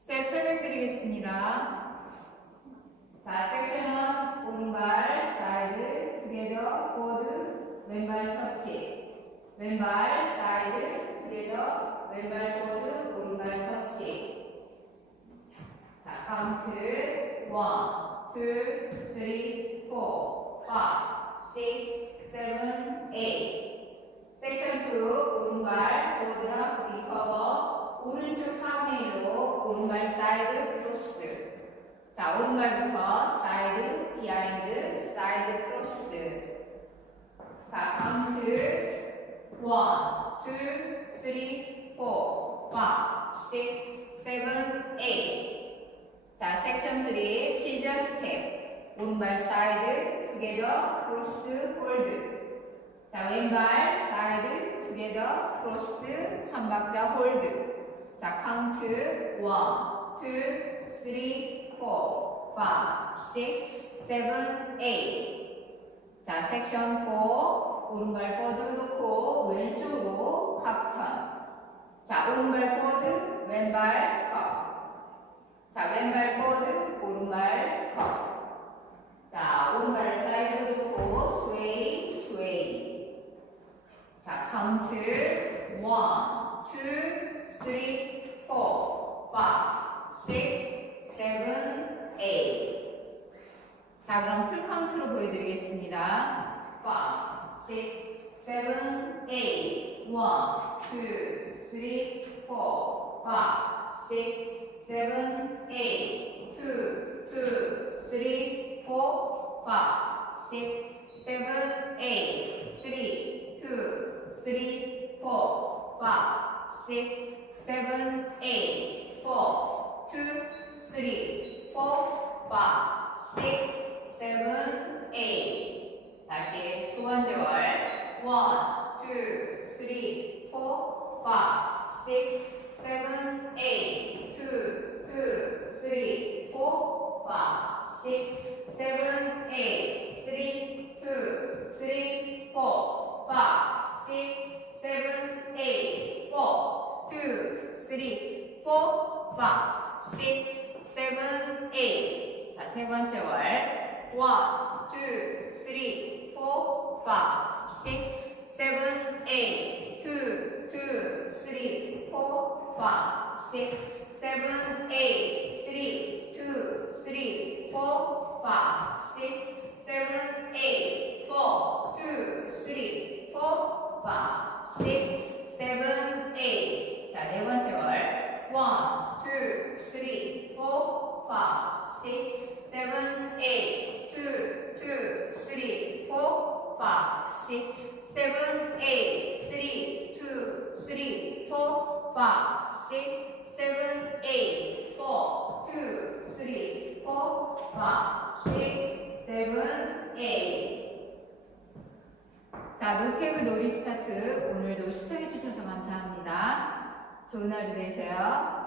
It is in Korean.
스텝 설명드리겠습니다. 자, 섹션은 오른발 사이드 투게더 포드 왼발 터치, 왼발 사이드 투게더 왼발 포드 오른발 터치. 자, 카운트 1, 2, 3, 4, 5, 6, 7, 8. 섹션 2 오른발 포드랑 리커버 오른쪽 3분의 1로 오른발 사이드 크로스. 자, 오른발부터 사이드 비하인드 사이드 크로스. 자, 카운트 1, 2, 3, 4, 5, 6, 7, 8. 자, 섹션 3 시저 스텝 오른발 사이드 투게더 크로스 홀드. 자, 왼발 사이드 투게더 크로스 한 박자 홀드. 자, 카운트 1, 2, 3, 4, 5, 6, 7, 8. 자, 섹션 4 오른발 포드를 놓고 왼쪽으로 하프턴. 자, 오른발 포드 왼발 스컵. 자, 왼발 포드 오른발 스컵. 자, 오른발 사이드로 놓고 스웨이 스웨이. 자, 카운트 1, 2, 3, 4, 5, 6, 7, 8. 자, 그럼 풀 카운트로 보여드리겠습니다. 5, 6, 7, 8. 1, 2, 3, 4, 5, 6, 7, 8. 2, 2, 3, 4, 5, 6, 7, 8. 3, 2, 3, 4, 5, 6, 7, 8. 4, 2, 3, 4, 5, 6, 7, 8. 다시 두 번째 월. 1, 2, 3, 4, 5, 6, 7, 8. 2, 2, 3, 4, 5, 6, 7, 8. 3, 2, 3, 4, 5, 6, 7, 8. 4, 2, 3, 4, 5, 6, 7, 8. 자, 세 번째 월. 1, 2, 3, 4, 5, 6, 7, 8. 2, 2, 3, 4, 5, 6, 7, 8. 3, 2, 3, 4, 5, 6, 7, 8. 4, 2, 3, 4, 5, 6, 7, 8. 자, 네 번째 월. 1, 2, 3, 4, 5, 6, 7, 8. 2, 2, 3, 4, 5, 6, 7, 8. 3, 2, 3, 4, 5, 6, 7, 8. 4, 2, 3, 4, 5, 6, 7, 8. 자, 노태그 놀이 스타트 오늘도 시청해주셔서 감사합니다. 좋은 하루 되세요.